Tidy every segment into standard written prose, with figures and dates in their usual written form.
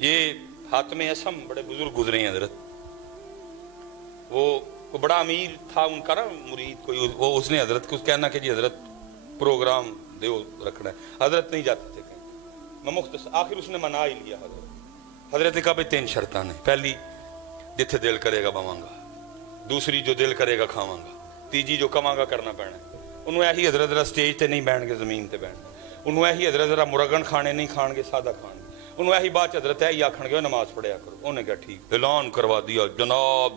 یہ حاتم اسم بڑے بزرگ گزرے ہیں حضرت، وہ بڑا امیر تھا ان کا نا مرید کوئی، وہ اس نے حضرت کو کہنا کہ جی حضرت پروگرام دیو رکھنا ہے، حضرت نہیں جاتے تھے کہیں، میں مختصر آخر اس نے منا ہی لیا حضرت نے کہا بھائی 3 شرطاں نے، پہلی جتھے دل کرے گا باواں گا، دوسری جو دل کرے گا کھاواں گا، تیجی جو کماں گا کرنا پینا ہے۔ انہوں ایہی حضرت ذرا سٹیج تے نہیں بیٹھ گے، زمین تے بیٹھ گے، انہوں ایہی حضرت ذرا مرغن کھانے نہیں کھان گے، سادہ کھان گے، انہوں ایہی بات حضرت ہے آکھن گے نماز پڑھیا کرو۔ انہوں نے کہا ٹھیک، اعلان کروا دیا جناب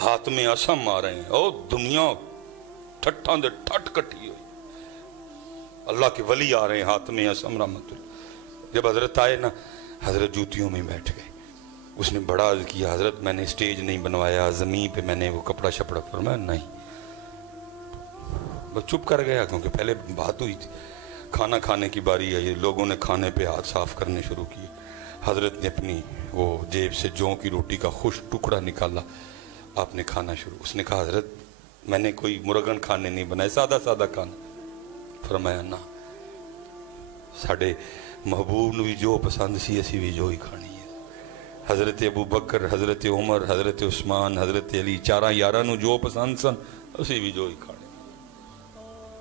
حاتم اسم آ رہے ہیں، او دنیا ٹھٹھاں دے ٹھٹ کٹھی ہوئی، اللہ کے ولی آ رہے ہیں حاتم اسم رحمت اللہ۔ جب حضرت آئے نا، حضرت جوتیوں میں بیٹھ گئے، اس نے بڑا عرض کیا حضرت میں نے سٹیج نہیں بنوایا، زمین پہ میں نے وہ کپڑا شپڑا، فرمایا نہیں، بس چپ کر گیا کیونکہ پہلے بات ہوئی تھی، کھانا کھانے کی باری آئی، لوگوں نے کھانے پہ ہاتھ صاف کرنے شروع کیے، حضرت نے اپنی وہ جیب سے جوں کی روٹی کا خشک ٹکڑا نکالا، آپ نے کھانا شروع، اس نے کہا حضرت میں نے کوئی مرغن کھانے نہیں بنائے، سادہ سادہ کھانا، فرمایا نہ ساڑھے محبوب نے بھی جو پسند سی اسی بھی جو ہی کھانی ہے۔ حضرت ابو بکر، حضرت عمر، حضرت عثمان، حضرت علی، 4 یاراں نو جو پسند سن اسی بھی جو ہی کھانے،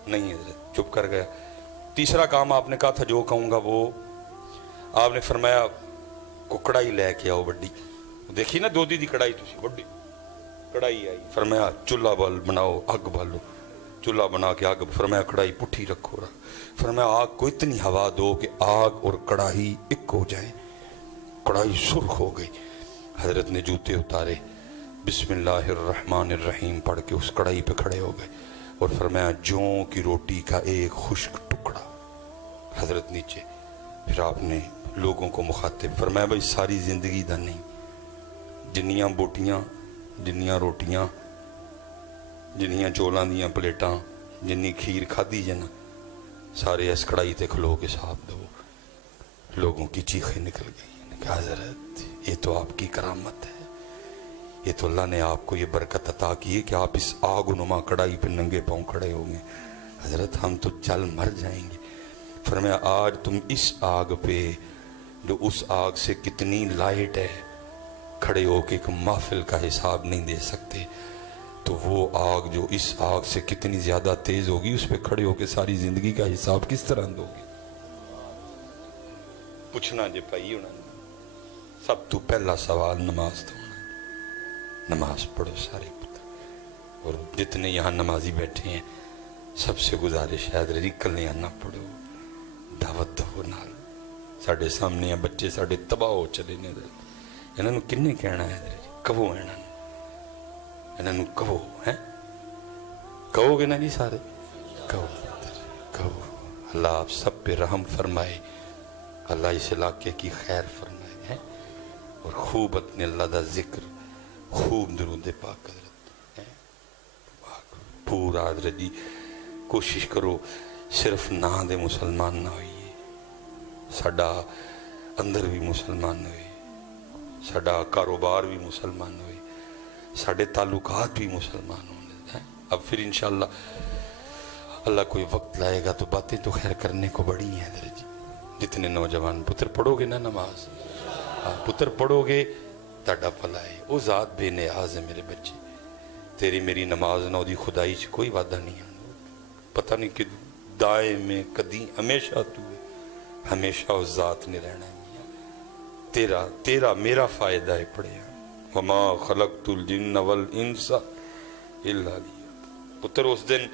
نہیں حضرت چپ کر گیا۔ تیسرا کام آپ نے کہا تھا جو کہوں گا وہ، آپ نے فرمایا کڑائی لے کے آؤ بڑی، دیکھی نا دودھی دی کڑائی تسی بڑی کڑائی آئی، فرمایا چولہا بال بناؤ، آگ بالو، چولہا بنا کے آگ، فرمایا کڑائی پٹھی رکھو، فرمایا آگ کو اتنی ہوا دو کہ آگ اور کڑائی ایک ہو جائیں، کڑائی سرخ ہو گئی، حضرت نے جوتے اتارے، بسم اللہ الرحمن الرحیم پڑھ کے اس کڑائی پہ کھڑے ہو گئے اور فرمایا جوں کی روٹی کا ایک خشک ٹکڑا، حضرت نیچے، پھر آپ نے لوگوں کو مخاطب فرمایا بھائی ساری زندگی دا نہیں، جنیاں بوٹیاں، جنیاں روٹیاں، جنیاں چولاں دیاں پلیٹاں، جنی کھیر کھادی جنا، سارے اس کڑائی تے کھلو کے صاحب دو۔ لوگوں کی چیخیں نکل گئی، کہا حضرت یہ تو آپ کی کرامت ہے، یہ تو اللہ نے آپ کو یہ برکت عطا کی ہے کہ آپ اس آگ نما کڑائی پہ ننگے پاؤں کھڑے ہوں گے، حضرت ہم تو چل مر جائیں گے۔ فرمایا آج تم اس آگ پہ جو اس آگ سے کتنی لائٹ ہے کھڑے ہو کے ایک محفل کا حساب نہیں دے سکتے، تو وہ آگ جو اس آگ سے کتنی زیادہ تیز ہوگی اس پہ کھڑے ہو کے ساری زندگی کا حساب کس طرح دو گے؟ پوچھنا جے پائی ہونا، سب تو پہلا سوال نماز تو ہونا، نماز پڑھو سارے پتر، اور جتنے یہاں نمازی بیٹھے ہیں سب سے گزارش ہے کلے نہ پڑھو، دعوت دو نال، ساڑھے سامنے ہیں بچے ساڑھے تباہ ہو چلے نے، انہوں نے کنے کہنا ہے کہو، انہوں نے کہو ہیں، کہو گے نا جی سارے، کہو کہو، اللہ آپ سب پہ رحم فرمائے، اللہ اس علاقے کی خیر فرمائے ہیں، اور خوب اپنے اللہ دا ذکر، خوب درود پاک حضرت ہیں، پورا حضرت جی کوشش کرو صرف نہ دے مسلمان نہ ہوئیے، ساڑھا اندر بھی مسلمان ہوئے، ساڑھا کاروبار بھی مسلمان ہوئے، ساڑھے تعلقات بھی مسلمان ہونے ہیں۔ اب پھر انشاءاللہ اللہ کوئی وقت لائے گا تو باتیں تو خیر کرنے کو بڑی ہیں حضرت جی، جتنے نوجوان پتر پڑھو گے نا نماز، پتر پڑھو گے تاڑا پھلا ہے، وہ ذات بے نیاز ہے میرے بچے، تیری میری نماز نہ دی خدائی چ کوئی وعدہ نہیں ہے، پتہ نہیں کہ دائیں میں کدی ہمیشہ تو ہے، ہمیشہ اس ذات نے رہنا ہے، تیرا میرا فائدہ ہے پڑھے ہیں، وما خلقت الجن والانس الا لیا، پتر اس دن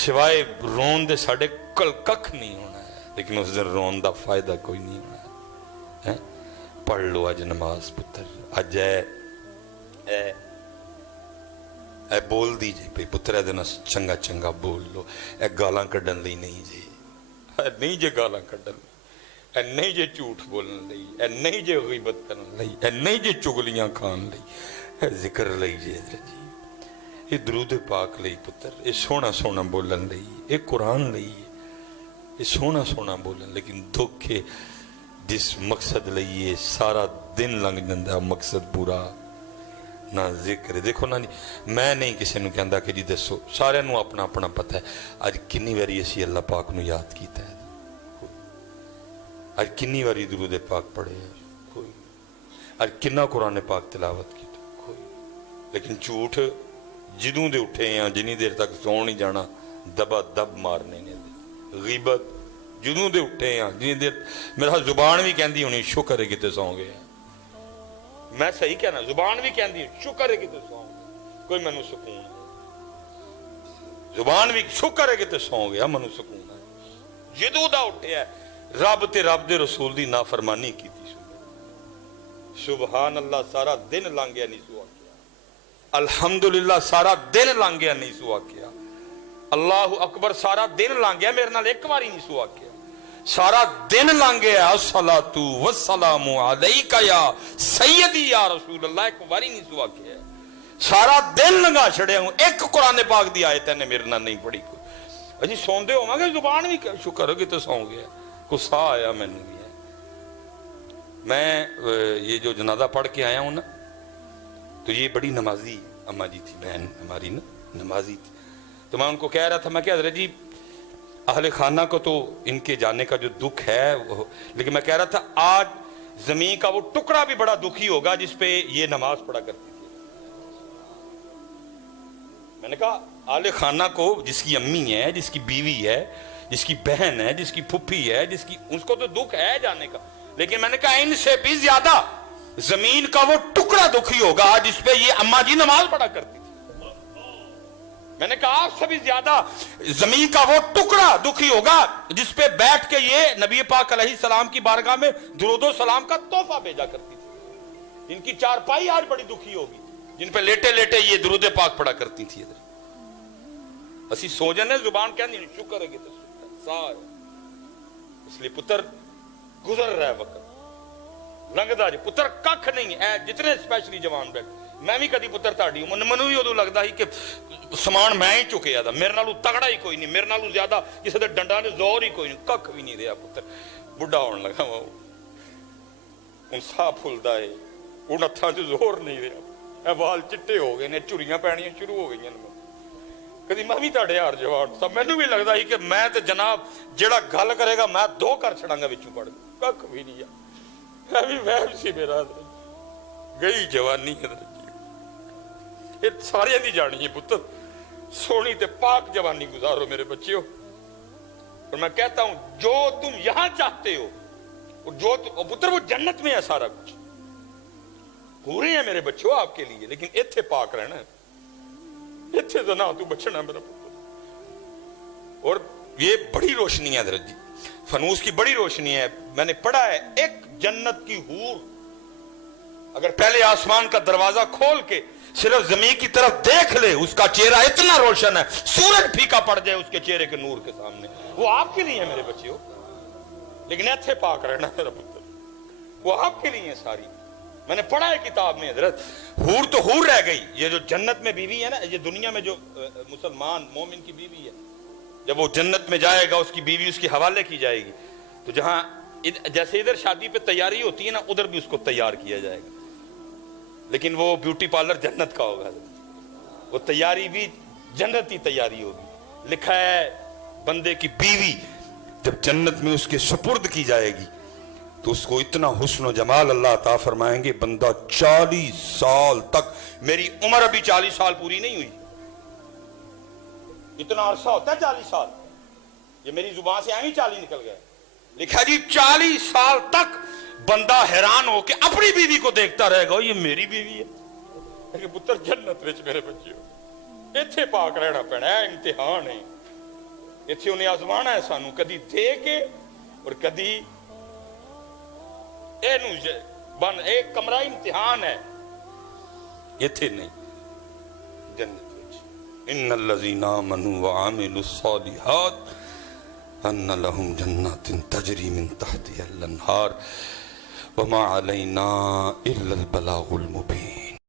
سوائے رون دے ساڑھے کل ککھ نہیں ہونا ہے، لیکن اس دن رون دا فائدہ کوئی نہیں ہونا ہے، پڑھ لو آج نماز پتر، آج اے بول دی جے پہ پتر اے دینا چنگا چنگا بول لو، اے گالاں کڈن لئی نہیں جے، اے نہیں جے گالاں کڈن لئی، اے نہیں جے جھوٹ بولن لئی، اے نہیں جے غیبت کرن لئی، اے نہیں جے چگلیاں کھان لئی، اے ذکر لئی جے حضرت جی، اے درود پاک لئی پتر، اے سونا سونا بولن لئی، اے قرآن لئی، اے سونا سونا بولن، لیکن دکھے جس مقصد لئیے سارا دن لنگ جندہ مقصد پورا نہ ذکر ہے۔ دیکھو نا میں نہیں کسی نے کہندہ کہ جی دسو، سارے نو اپنا اپنا پتہ ہے، آج کنی واری اسی اللہ پاک نو یاد کیتا ہے، آج کنی واری درود پاک پڑھے ہیں، اج کنا قرآن پاک تلاوت کی لیکن جھوٹ جدوں دے اٹھے ہیں جنی دیر تک سو نہیں جانا دبا دب مارنے نے غیبت جدوں دے اٹھے ہیں جنی دیر میرا زبان بھی کہندی ہونی شکر ہے کتے سو گئے میں صحیح کہنا زبان بھی کہندی شکر ہے کتے سو گئے کوئی منو سکون ہے زبان بھی شکر ہے کتے سو گیا منو سکون ہے جدوں دا اٹھے ہے رب تے رب دے رسول دی نافرمانی کی تھی سبحان اللہ سارا دن لنگ گیا نہیں سوا کیا الحمدللہ سارا دن لنگ گیا نہیں سوا کیا اللہ اکبر سارا دن لنگ گیا میرے نال ایک باری نہیں سوا کیا سارا دن لنگ گیا الصلاۃ والسلام علیک یا سیدی یا رسول اللہ ایک باری نہیں سوا کیا سارا دن لنگا چھڑے ہوں ایک قرآن پاک دی آیت نے میرے نال نہیں پڑھی کوئی اجی سوندے ہو گے زبان بھی شکر ہے کہ تو سو گیا غصہ آیا میں نے بھی ہے میں یہ جو جنازہ پڑھ کے آیا ہوں نا تو یہ بڑی نمازی اماں جی تھی بہن ہماری نا نمازی تھی تو میں ان کو کہہ رہا تھا میں کہ حضرت جی اہل خانہ کو تو ان کے جانے کا جو دکھ ہے لیکن میں کہہ رہا تھا آج زمین کا وہ ٹکڑا بھی بڑا دکھی ہوگا جس پہ یہ نماز پڑھا کرتی تھی میں نے کہا اہل خانہ کو جس کی امی ہے جس کی بیوی ہے جس کی بہن ہے جس کی پھپھی ہے جس کی اس کو تو دکھ ہے جانے کا لیکن میں نے کہا ان سے بھی زیادہ زمین کا وہ ٹکڑا دکھی ہوگا جس پہ یہ اماں جی نماز پڑھا کرتی تھی میں نے کہا آپ سے بھی زیادہ زمین کا وہ ٹکڑا دکھی ہوگا جس پہ بیٹھ کے یہ نبی پاک علیہ السلام کی بارگاہ میں درود و سلام کا تحفہ بھیجا کرتی تھی ان کی چارپائی آج بڑی دکھی ہوگی جن پہ لیٹے لیٹے یہ درود پاک پڑھا کرتی تھی اسی سو جانے زبان کہنی شکر ہے کہ سارے اس لیے پتر گزر رہا ہے وقت لنگدا جی پتر ککھ نہیں ہے جتنے اسپیشلی جوان بیٹھ میں بھی کدی پتر تاڑی ہوں منو بھی ادو لگتا ہی کہ سامان میں ہی چکیا تھا میرے نالوں تگڑا ہی کوئی نہیں میرے نالوں زیادہ کسی دے ڈنڈا نے زور ہی کوئی نہیں ککھ بھی نہیں رہا پتر بڑھا ہونے لگا وہ ان سا پھلدا ہے ان ہتھاں چ زور نہیں رہا اے وال چٹے ہو گئے نے چوریاں پینیاں شروع ہو گئی کدی میں بھی تاڑے یار جوان سب مینوں بھی لگتا ہی کہ میں تے جناب جیڑا گل کرے گا میں دو کر چھڑاں گا وچوں پڑھ ککھ بھی نہیں میں بھی وہم سی میرا حضرت گئی جوانی حضرت یہ سارے دی جانی ہے پتر سونی تے پاک جوانی گزارو میرے بچیوں اور میں کہتا ہوں جو تم یہاں چاہتے ہو جو پتر وہ جنت میں ہے سارا کچھ پورے ہیں میرے بچوں آپ کے لیے لیکن ایتھے پاک رہنا ہے ایتھے زنا تو بچنا میرا پتر اور یہ بڑی روشنی ہے حضرت جی فنوس کی بڑی روشنی ہے میں نے پڑھا ہے ایک جنت کی حور اگر پہلے آسمان کا دروازہ کھول کے صرف زمین کی طرف دیکھ لے اس کا چہرہ اتنا روشن ہے سورج پھیکا پڑ جائے اس کے چہرے کے نور کے سامنے وہ آپ کے لیے ہے میرے بچیوں لیکن ایتھے پاک رہنا میرا پتر وہ آپ کے لیے ہے ساری میں نے پڑھا ہے کتاب میں حضرت حور تو حور رہ گئی یہ جو جنت میں بیوی ہے نا یہ دنیا میں جو مسلمان مومن کی بیوی ہے جب وہ جنت میں جائے گا اس کی بیوی اس کے حوالے کی جائے گی تو جہاں جیسے ادھر شادی پہ تیاری ہوتی ہے نا ادھر بھی اس کو تیار کیا جائے گا لیکن وہ بیوٹی پارلر جنت کا ہوگا وہ تیاری بھی جنتی تیاری ہوگی لکھا ہے بندے کی بیوی جب جنت میں اس کے سپرد کی جائے گی تو اس کو اتنا حسن و جمال اللہ عطا فرمائیں گے بندہ 40 سال تک میری عمر ابھی 40 سال پوری نہیں ہوئی اتنا عرصہ ہوتا ہے 40 سال یہ میری زبان سے ایویں 40 نکل گئے لکھا جی 40 سال تک بندہ حیران ہو کے اپنی بیوی کو دیکھتا رہے گا یہ میری بیوی ہے لیکن پتر جنت وچ میرے بچے ایتھے پاک رہنا پینا ہے امتحان ہے ایتھے انہیں آزمانا ہے سانو کدی دے کے اور کدی ایک کمرہ امتحان ہے ایتھے نہیں جنت وچ ان الذین آمنوا وعملوا الصالحات ان لهم جنات تجری من تحتها الانہار وما علینا الا البلاغ المبین